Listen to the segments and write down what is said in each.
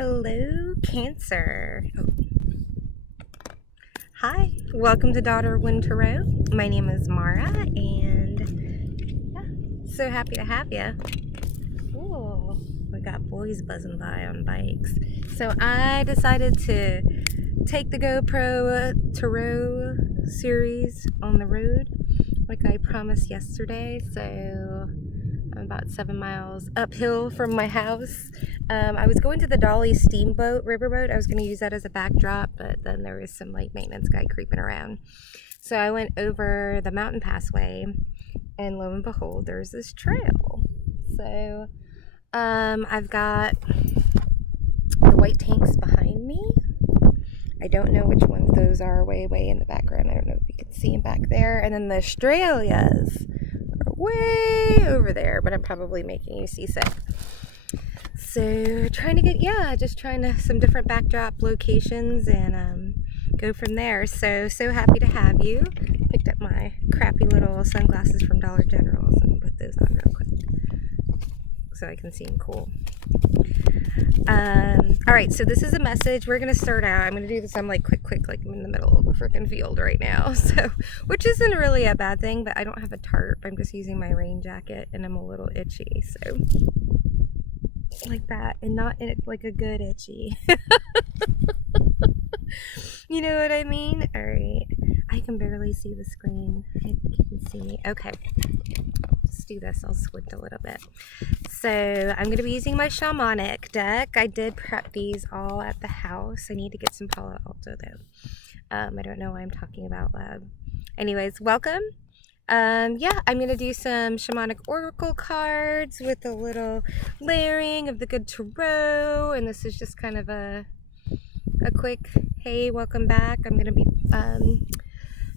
Hello, Cancer. Hi, welcome to Daughter of Wind Tarot. My name is Mara, and yeah, so happy to have you. Ooh, we got boys buzzing by on bikes. So I decided to take the GoPro Tarot series on the road, like I promised yesterday. So I'm about 7 miles uphill from my house. I was going to the Dolly Steamboat Riverboat. I was going to use that as a backdrop, but then there was some like maintenance guy creeping around. So I went over the mountain passway, and lo and behold, there's this trail. So I've got the white tanks behind me. I don't know which ones those are way in the background. I don't know if you can see them back there. And then the Australias are way over there, but I'm probably making you seasick. So trying to get, just trying to some different backdrop locations and go from there. So happy to have you. Picked up my crappy little sunglasses from Dollar General and put those on real quick so I can see them cool. All right, so this is a message. We're gonna start out. I'm gonna do this. I'm like quick, like I'm in the middle of a freaking field right now. So, which isn't really a bad thing, but I don't have a tarp. I'm just using my rain jacket, and I'm a little itchy. So, like that, and not in it like a good itchy. You know what I mean? All right. I can barely see the screen. I think you can see me. Okay. Let's do this. I'll squint a little bit. So I'm going to be using my shamanic deck. I did prep these all at the house. I need to get some Palo Alto though. I don't know why I'm talking about loud. Anyways, welcome. I'm going to do some shamanic oracle cards with a little layering of the good tarot. And this is just kind of a quick, hey, welcome back. I'm going to be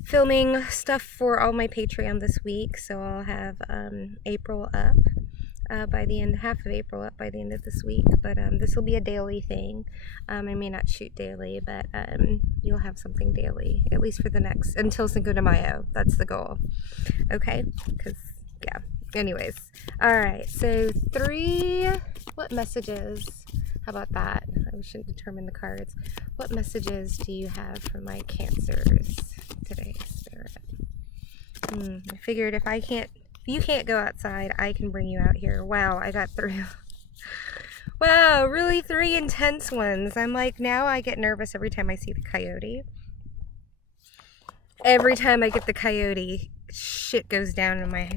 filming stuff for all my Patreon this week. So I'll have April up by the end, half of April up by the end of this week. But this will be a daily thing. I may not shoot daily, but you'll have something daily, at least for the next, until Cinco de Mayo. That's the goal. Okay? Because, yeah. Anyways. All right. So what messages? How about that? I shouldn't determine the cards. What messages do you have for my Cancers today, Spirit? I figured if you can't go outside, I can bring you out here. Wow, I got 3. Wow, really 3 intense ones. I'm like, now I get nervous every time I see the coyote. Every time I get the coyote, shit goes down in my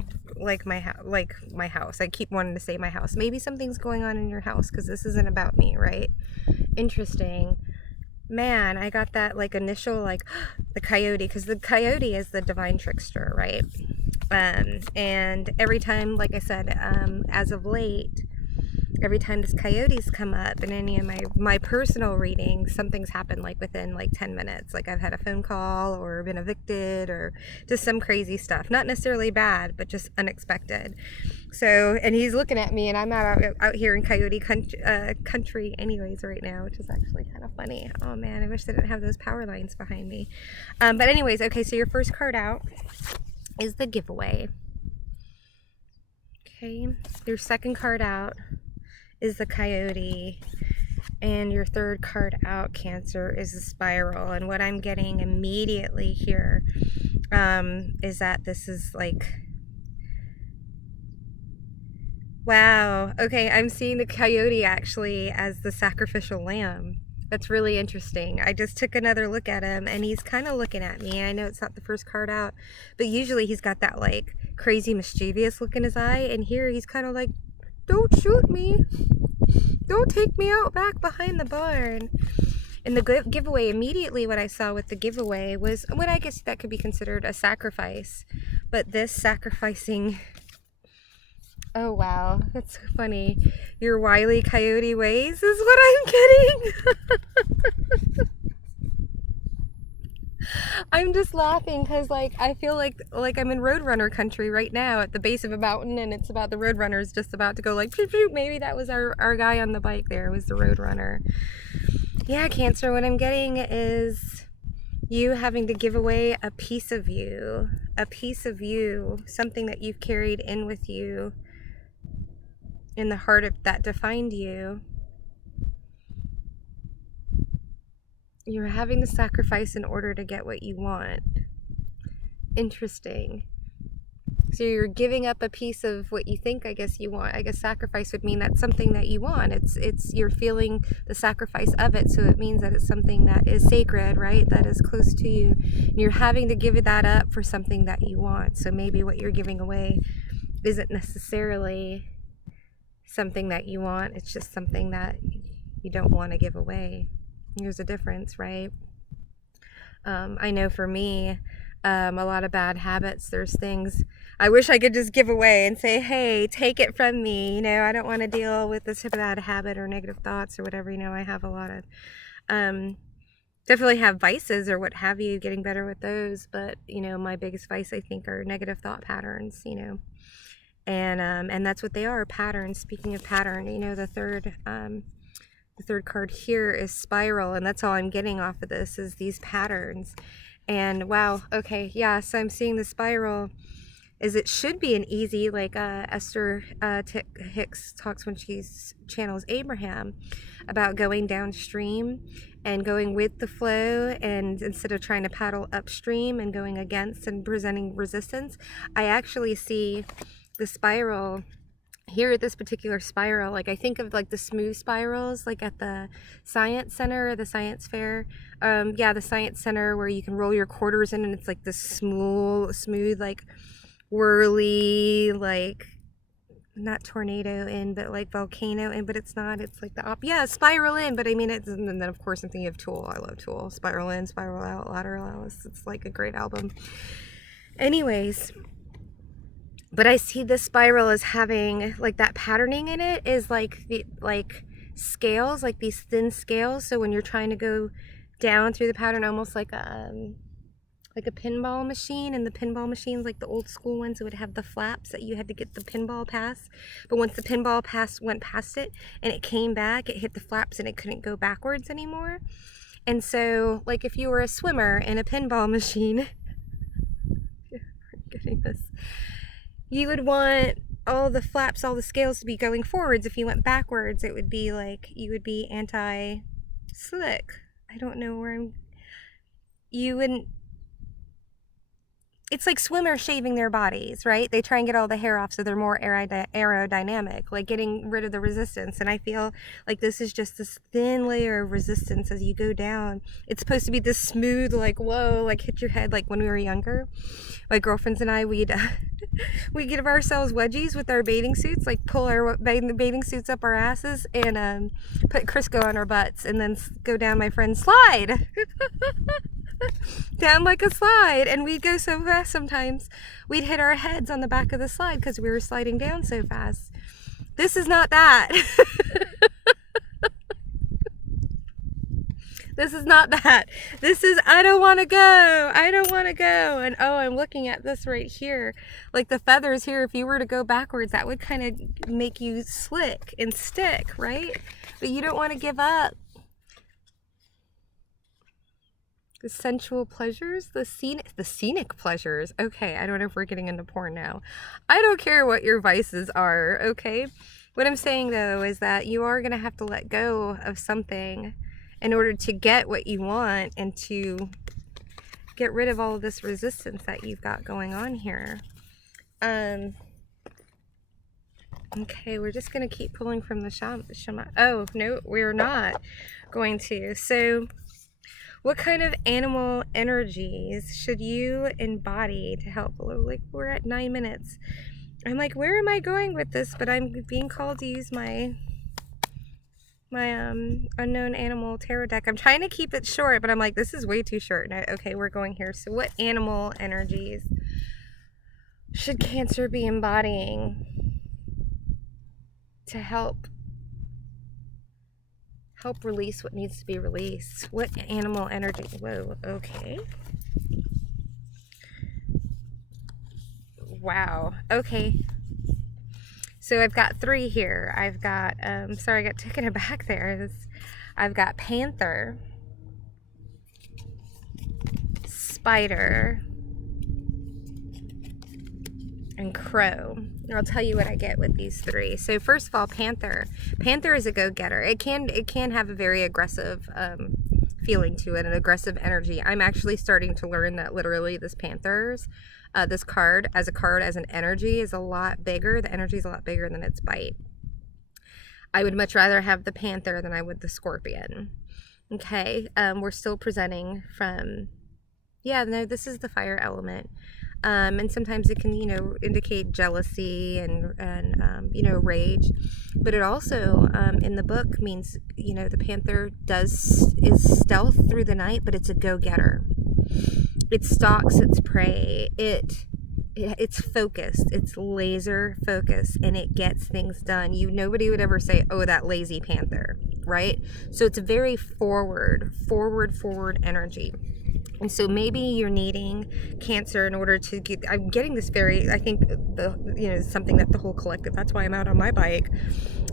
house. I keep wanting to say my house. Maybe something's going on in your house because this isn't about me, right? Interesting. Man, I got that like initial like the coyote, because the coyote is the divine trickster, right? And every time, like I said, as of late, every time this coyotes come up in any of my personal readings, something's happened like within like 10 minutes. Like I've had a phone call or been evicted or just some crazy stuff. Not necessarily bad, but just unexpected. So, and he's looking at me, and I'm out here in coyote country anyways right now, which is actually kind of funny. Oh man, I wish they didn't have those power lines behind me. But anyways, okay, so your first card out is the giveaway. Okay, your second card out is the coyote, and your third card out, Cancer, is the spiral. And what I'm getting immediately here is that this is like, wow, okay, I'm seeing the coyote actually as the sacrificial lamb. That's really interesting. I just took another look at him, and he's kind of looking at me. I know it's not the first card out, but usually he's got that like crazy mischievous look in his eye, and here he's kind of like, don't shoot me. Don't take me out back behind the barn. And the giveaway, immediately what I saw with the giveaway was what I guess that could be considered a sacrifice. But this sacrificing, oh wow, that's so funny. Your wily coyote ways is what I'm getting. I'm just laughing because like I feel like I'm in Roadrunner country right now at the base of a mountain, and it's about the Roadrunners just about to go like pew, pew. Maybe that was our guy on the bike there, was the Roadrunner. Yeah, Cancer, what I'm getting is you having to give away a piece of you, something that you've carried in with you in the heart of that defined you. You're having to sacrifice in order to get what you want. Interesting. So you're giving up a piece of what you think, I guess, you want. I guess sacrifice would mean that's something that you want. It's you're feeling the sacrifice of it, so it means that it's something that is sacred, right? That is close to you. And you're having to give that up for something that you want. So maybe what you're giving away isn't necessarily something that you want. It's just something that you don't want to give away. There's a difference, right? I know for me, a lot of bad habits, there's things I wish I could just give away and say, hey, take it from me. You know, I don't want to deal with this bad habit or negative thoughts or whatever. You know, I have a lot of, definitely have vices or what have you, getting better with those. But, you know, my biggest vice, I think, are negative thought patterns, you know. And that's what they are, patterns. Speaking of pattern, you know, the third card here is spiral, and that's all I'm getting off of this is these patterns. And wow, okay, yeah, so I'm seeing the spiral is it should be an easy, like Esther Hicks talks when she channels Abraham about going downstream and going with the flow, and instead of trying to paddle upstream and going against and presenting resistance, I actually see the spiral here at this particular spiral. Like I think of like the smooth spirals like at the science center or the science fair, yeah, the science center where you can roll your quarters in and it's like this smooth like whirly, like not tornado in, but like volcano in, but it's not, it's like the yeah, spiral in, but I mean it's, and then of course I'm thinking of Tool. I love Tool. Spiral in, spiral out, lateral out. It's like a great album. Anyways, but I see this spiral as having like that patterning in it is like the scales, like these thin scales. So when you're trying to go down through the pattern, almost like a pinball machine, and the pinball machines, like the old school ones, would have the flaps that you had to get the pinball past. But once the pinball went past it and it came back, it hit the flaps and it couldn't go backwards anymore. And so, like if you were a swimmer in a pinball machine, getting this. You would want all the flaps, all the scales to be going forwards. If you went backwards, it would be like, you would be anti-slick. I don't know where you wouldn't, it's like swimmers shaving their bodies, right? They try and get all the hair off so they're more aerodynamic, like getting rid of the resistance. And I feel like this is just this thin layer of resistance as you go down. It's supposed to be this smooth, like, whoa, like hit your head. Like when we were younger, my girlfriends and I, we'd give ourselves wedgies with our bathing suits, like pull our bathing suits up our asses and put Crisco on our butts and then go down my friend's slide. Down like a slide, and we'd go so fast sometimes we'd hit our heads on the back of the slide because we were sliding down so fast. This is not that. This is not that. This is, I don't want to go. I don't want to go. And oh, I'm looking at this right here. Like the feathers here, if you were to go backwards, that would kind of make you slick and stick, right? But you don't want to give up. The sensual pleasures, the scenic pleasures. Okay, I don't know if we're getting into porn now. I don't care what your vices are, okay? What I'm saying though is that you are gonna have to let go of something in order to get what you want and to get rid of all of this resistance that you've got going on here. Okay, we're just gonna keep pulling from the shaman. Oh, no, we're not going to. So, what kind of animal energies should you embody to help? Like, we're at 9 minutes. I'm like, where am I going with this? But I'm being called to use my unknown animal tarot deck. I'm trying to keep it short, but I'm like, this is way too short. Okay, we're going here. So what animal energies should Cancer be embodying to help release what needs to be released? What animal energy? Whoa, okay. Wow, okay. So I've got 3 here. I've got, sorry, I got taken aback there. I've got panther, spider, and crow. And I'll tell you what I get with these 3. So first of all, panther. Panther is a go-getter. It can have a very aggressive feeling to it, an aggressive energy. I'm actually starting to learn that literally this Panthers, this card, as an energy, is a lot bigger. The energy is a lot bigger than its bite. I would much rather have the Panther than I would the Scorpion. Okay, we're still presenting from, yeah, no, this is the fire element. And sometimes it can, indicate jealousy and rage. But it also, in the book, means, the Panther is stealth through the night, but it's a go-getter. It stalks its prey. It's focused. It's laser focused, and it gets things done. Nobody would ever say, "Oh, that lazy Panther," right? So it's a very forward energy. And so maybe you're needing Cancer in order to get, I'm getting this I think something that the whole collective, that's why I'm out on my bike,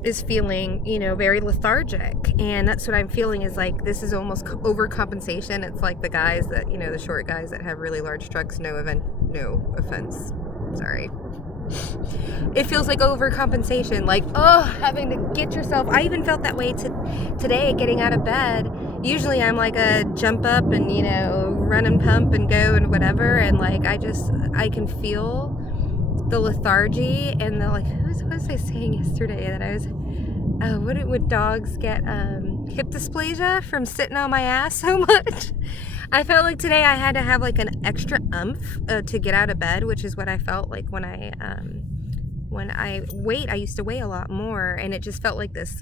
is feeling, very lethargic. And that's what I'm feeling, is like, this is almost overcompensation. It's like the guys that, the short guys that have really large trucks, no offense, sorry. It feels like overcompensation, like, having to get yourself. I even felt that way today, getting out of bed. Usually I'm like a jump up and, run and pump and go and whatever. And like, I can feel the lethargy and the, like, what was I saying yesterday that I was, would dogs get hip dysplasia from sitting on my ass so much? I felt like today I had to have like an extra oomph to get out of bed, which is what I felt like when I I used to weigh a lot more, and it just felt like this.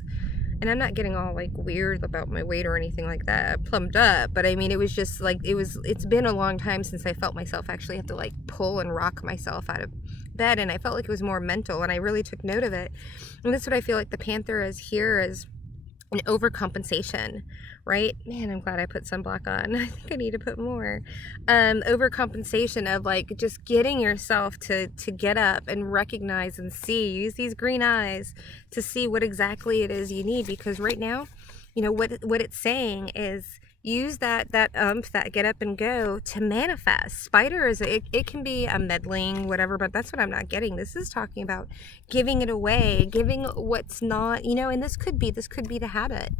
And I'm not getting all like weird about my weight or anything like that. I plumped up, but I mean, it was just like, it's been a long time since I felt myself actually have to like pull and rock myself out of bed. And I felt like it was more mental, and I really took note of it. And that's what I feel like the Panther is here, is an overcompensation, right? Man, I'm glad I put sunblock on. I think I need to put more. Overcompensation of like just getting yourself to get up and recognize and use these green eyes to see what exactly it is you need. Because right now, what it's saying is, use that that get up and go to manifest. Spiders, it can be a meddling, whatever, but that's what I'm not getting. This is talking about giving it away, giving what's not, and this could be the habit.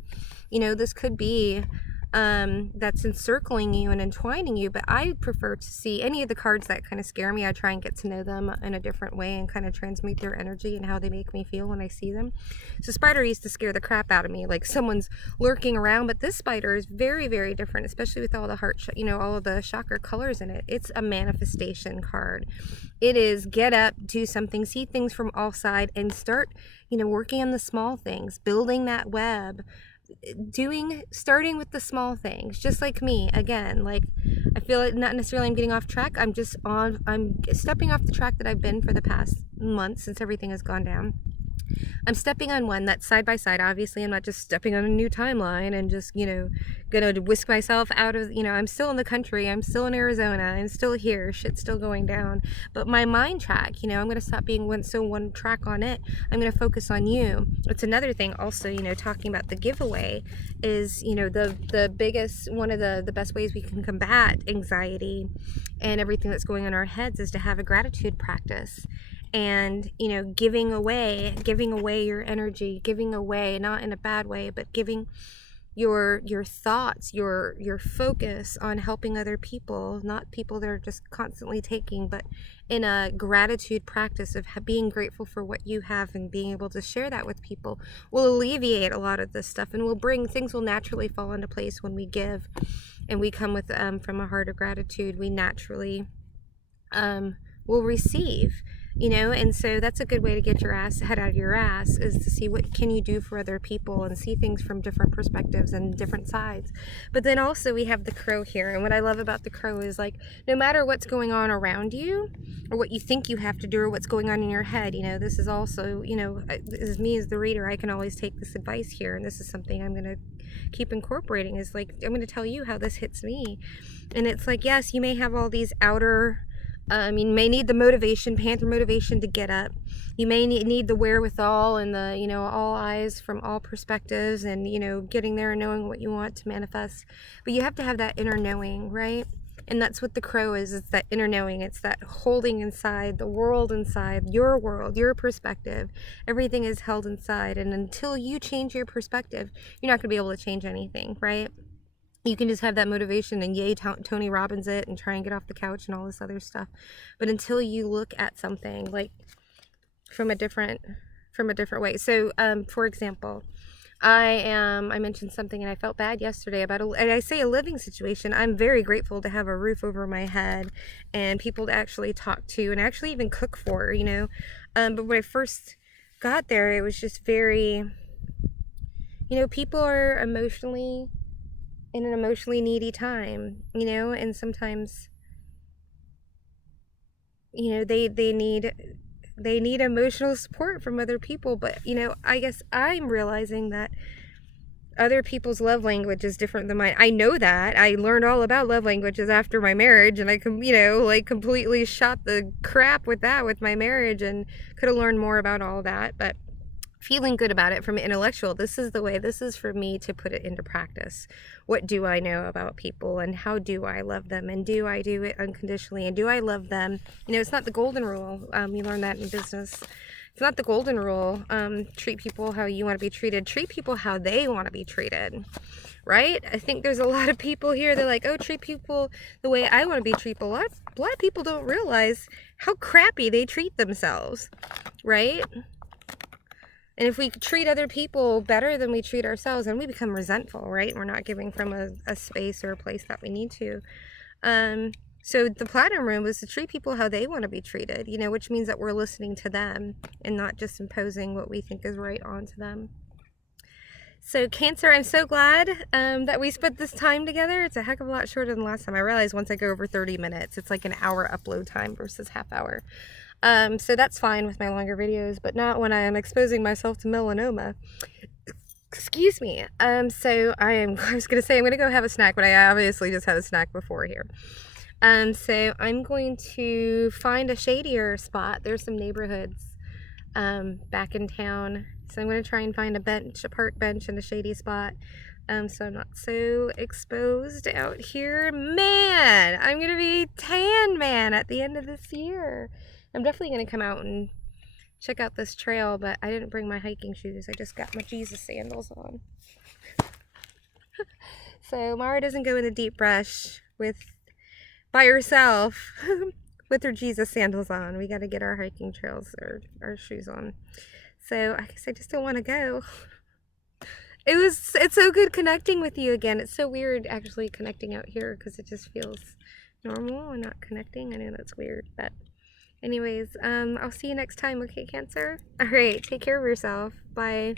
This could be that's encircling you and entwining you. But I prefer to see any of the cards that kind of scare me. I try and get to know them in a different way and kind of transmute their energy and how they make me feel when I see them. So spider used to scare the crap out of me, like someone's lurking around. But this spider is very, very different, especially with all the heart, all of the chakra colors in it. It's a manifestation card. It is get up, do something, see things from all sides, and start, working on the small things, building that web. Starting with the small things, just like me. Again, like, I feel like not necessarily I'm getting off track. I'm stepping off the track that I've been for the past month since everything has gone down. I'm stepping on one that's side by side. Obviously, I'm not just stepping on a new timeline and just, gonna whisk myself out of, I'm still in the country. I'm still in Arizona. I'm still here. Shit's still going down. But my mind track, I'm gonna stop being one track on it. I'm gonna focus on you. It's another thing also, talking about the giveaway is, the biggest, one of the best ways we can combat anxiety and everything that's going on in our heads is to have a gratitude practice. And giving away your energy, giving away, not in a bad way, but giving your thoughts, your focus on helping other people, not people that are just constantly taking, but in a gratitude practice of being grateful for what you have and being able to share that with people will alleviate a lot of this stuff, and things will naturally fall into place when we give and we come with from a heart of gratitude. We naturally will receive. And so that's a good way to get your head out of your ass, is to see what can you do for other people and see things from different perspectives and different sides. But then also we have the crow here, and what I love about the crow is, like, no matter what's going on around you or what you think you have to do or what's going on in your head, this is also, as me as the reader, I can always take this advice here, and this is something I'm going to keep incorporating, is like, I'm going to tell you how this hits me. And it's like, yes, you may have all these outer you may need the motivation, Panther motivation, to get up. You may need the wherewithal and the, all eyes from all perspectives and, getting there and knowing what you want to manifest. But you have to have that inner knowing, right? And that's what the crow is. It's that inner knowing. It's that holding inside, the world inside, your perspective. Everything is held inside. And until you change your perspective, you're not going to be able to change anything, right? you can just have that motivation and yay Tony Robbins it and try and get off the couch and all this other stuff. But until you look at something like from a different way. So for example, I mentioned something and I felt bad yesterday about and I say a living situation. I'm very grateful to have a roof over my head and people to actually talk to and actually even cook for, you know. But when I first got there, it was just very, you know, people are emotionally in an emotionally needy time, you know, and sometimes, you know, they need emotional support from other people. But, you know, I guess I'm realizing that other people's love language is different than mine. I know that. I learned all about love languages after my marriage, and I you know, like completely shot the crap with that with my marriage and could have learned more about all that. But feeling good about it from an intellectual, this is the way, this is for me to put it into practice. What do I know about people and how do I love them, and do I do it unconditionally, and do I love them? You know, it's not the golden rule. You learn that in business. It's not the golden rule. Treat people how you want to be treated. Treat people how they want to be treated, right? I think there's a lot of people here, they're like, oh, treat people the way I want to be treated. A lot of people don't realize how crappy they treat themselves, right? And if we treat other people better than we treat ourselves, then we become resentful, right? We're not giving from a space or a place that we need to. So the platinum room was to treat people how they want to be treated, you know, which means that we're listening to them and not just imposing what we think is right onto them. So Cancer, I'm so glad that we spent this time together. It's a heck of a lot shorter than last time. I realized once I go over 30 minutes, it's like an hour upload time versus half hour. So that's fine with my longer videos, but not when I am exposing myself to melanoma. Excuse me. So I was going to say I'm going to go have a snack, but I obviously just had a snack before here. So I'm going to find a shadier spot. There's some neighborhoods back in town. So I'm going to try and find a park bench and a shady spot. So I'm not so exposed out here. Man, I'm going to be tan, man, at the end of this year. I'm definitely going to come out and check out this trail, but I didn't bring my hiking shoes. I just got my Jesus sandals on. So Mara doesn't go in the deep brush by herself with her Jesus sandals on. We got to get our hiking trails or our shoes on. So I guess I just don't want to go. It's so good connecting with you again. It's so weird actually connecting out here because it just feels normal and not connecting. I know that's weird, but anyways, I'll see you next time, okay, Cancer? All right, take care of yourself. Bye.